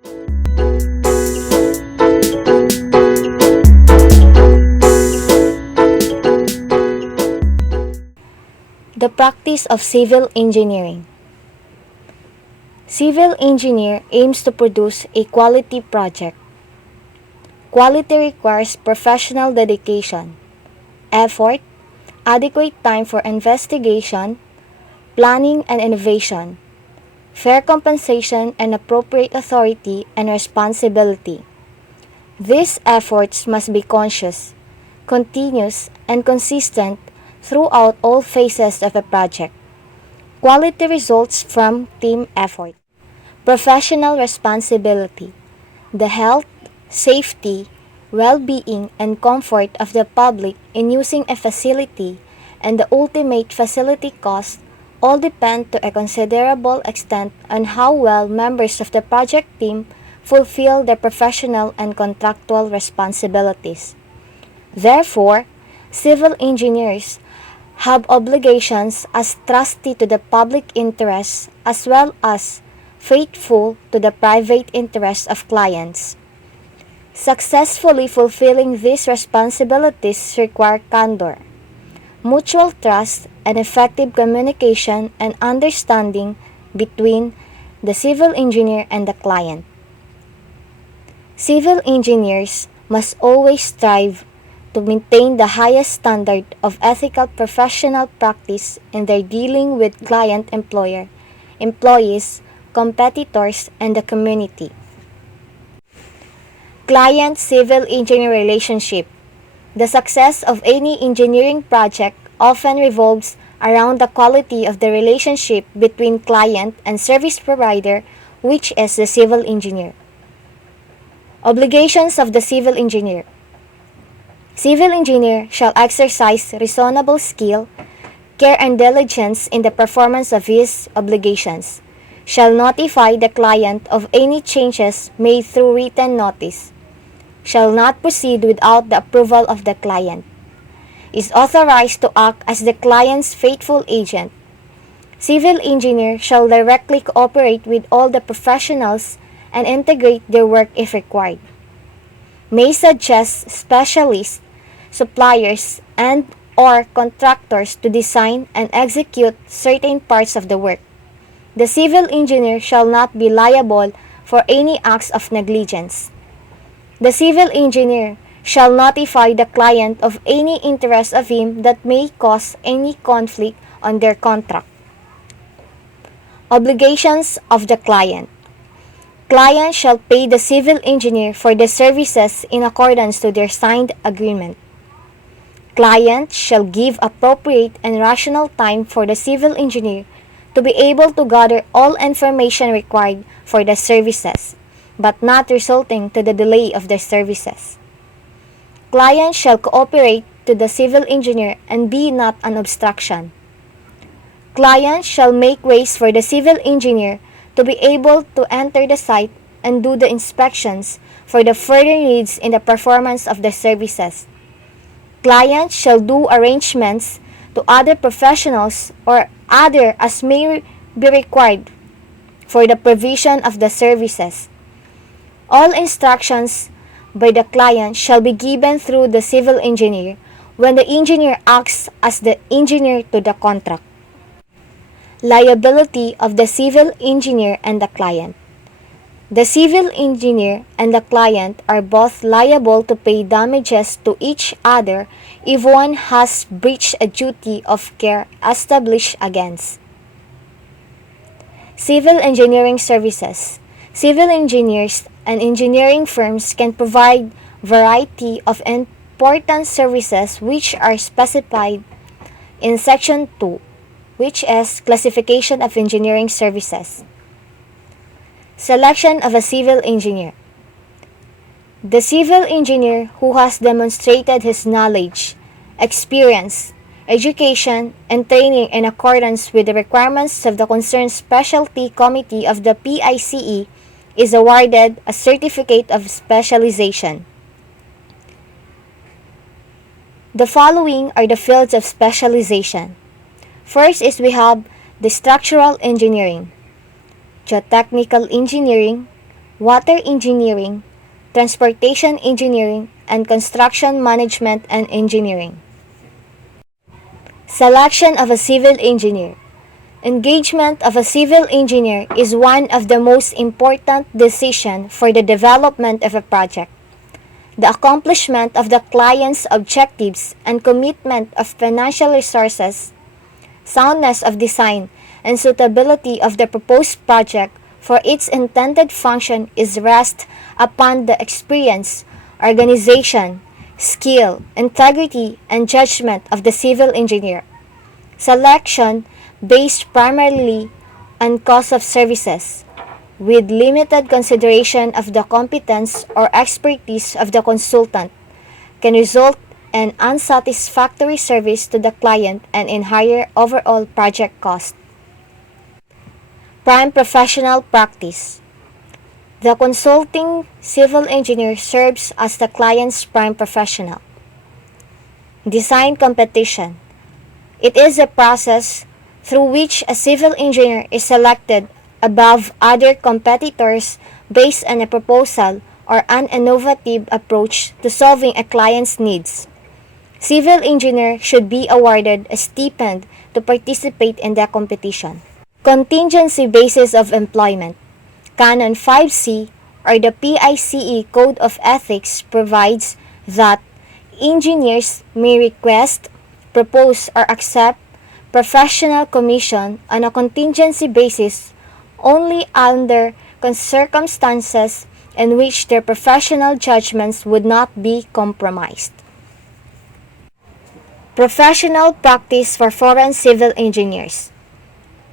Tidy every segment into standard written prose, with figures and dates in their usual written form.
The practice of civil engineering. Civil engineer aims to produce a quality project. Quality requires professional dedication, effort, adequate time for investigation, planning and innovation, fair compensation and appropriate authority and responsibility. These efforts must be conscious, continuous, and consistent throughout all phases of a project. Quality results from team effort. Professional responsibility. The health, safety, well-being, and comfort of the public in using a facility and the ultimate facility cost all depend to a considerable extent on how well members of the project team fulfill their professional and contractual responsibilities. Therefore, civil engineers have obligations as trustee to the public interest as well as faithful to the private interests of clients. Successfully fulfilling these responsibilities require candor, mutual trust, and effective communication and understanding between the civil engineer and the client. Civil engineers must always strive to maintain the highest standard of ethical professional practice in their dealing with client employer, employees, competitors, and the community. Client-civil engineer relationship. The success of any engineering project often revolves around the quality of the relationship between client and service provider, which is the civil engineer. Obligations of the civil engineer. Civil engineer shall exercise reasonable skill, care and diligence in the performance of his obligations, shall notify the client of any changes made through written notice, shall not proceed without the approval of the client, is authorized to act as the client's faithful agent. Civil engineer shall directly cooperate with all the professionals and integrate their work if required. May suggest specialists, suppliers, and or contractors to design and execute certain parts of the work. The civil engineer shall not be liable for any acts of negligence. The civil engineer shall notify the client of any interest of him that may cause any conflict on their contract. Obligations of the client. Client shall pay the civil engineer for the services in accordance to their signed agreement. Client shall give appropriate and rational time for the civil engineer to be able to gather all information required for the services, but not resulting to the delay of the services. Client shall cooperate to the civil engineer and be not an obstruction. Client shall make ways for the civil engineer to be able to enter the site and do the inspections for the further needs in the performance of the services. Client shall do arrangements to other professionals or other as may be required for the provision of the services. All instructions by the client shall be given through the civil engineer when the engineer acts as the engineer to the contract. Liability of the civil engineer and the client. The civil engineer and the client are both liable to pay damages to each other if one has breached a duty of care established against. Civil engineering services. Civil engineers and engineering firms can provide variety of important services which are specified in Section 2, which is Classification of Engineering Services. Selection of a civil engineer. The civil engineer who has demonstrated his knowledge, experience, education, and training in accordance with the requirements of the concerned specialty committee of the PICE is awarded a certificate of specialization. The following are the fields of specialization. First is we have the structural engineering, geotechnical engineering, water engineering, transportation engineering, and construction management and engineering. Selection of a civil engineer. Engagement of a civil engineer is one of the most important decisions for the development of a project. The accomplishment of the client's objectives and commitment of financial resources, soundness of design, and suitability of the proposed project for its intended function is rest upon the experience, organization, skill, integrity, and judgment of the civil engineer. Selection based primarily on cost of services, with limited consideration of the competence or expertise of the consultant, can result in unsatisfactory service to the client and in higher overall project cost. Prime professional practice. The consulting civil engineer serves as the client's prime professional. Design competition. It is a process through which a civil engineer is selected above other competitors based on a proposal or an innovative approach to solving a client's needs. Civil engineer should be awarded a stipend to participate in the competition. Contingency basis of employment. Canon 5C or the PICE Code of Ethics provides that engineers may request, propose, or accept professional commission on a contingency basis only under circumstances in which their professional judgments would not be compromised. Professional practice for foreign civil engineers.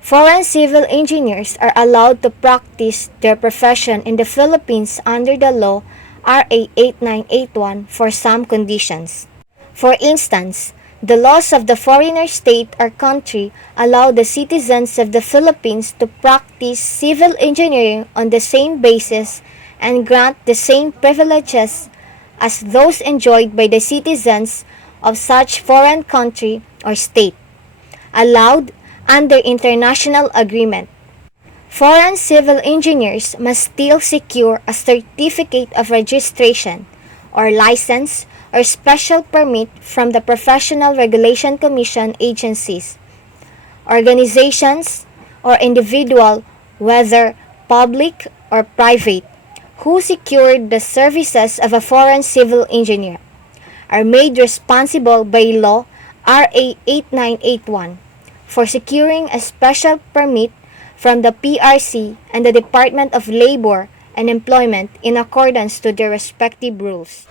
Foreign civil engineers are allowed to practice their profession in the Philippines under the law RA 8981 for some conditions. For instance, the laws of the foreigner state or country allow the citizens of the Philippines to practice civil engineering on the same basis and grant the same privileges as those enjoyed by the citizens of such foreign country or state, allowed under international agreement. Foreign civil engineers must still secure a certificate of registration or license or special permit from the Professional Regulation Commission agencies, organizations, or individual, whether public or private, who secured the services of a foreign civil engineer, are made responsible by law RA 8981 for securing a special permit from the PRC and the Department of Labor and Employment in accordance to their respective rules.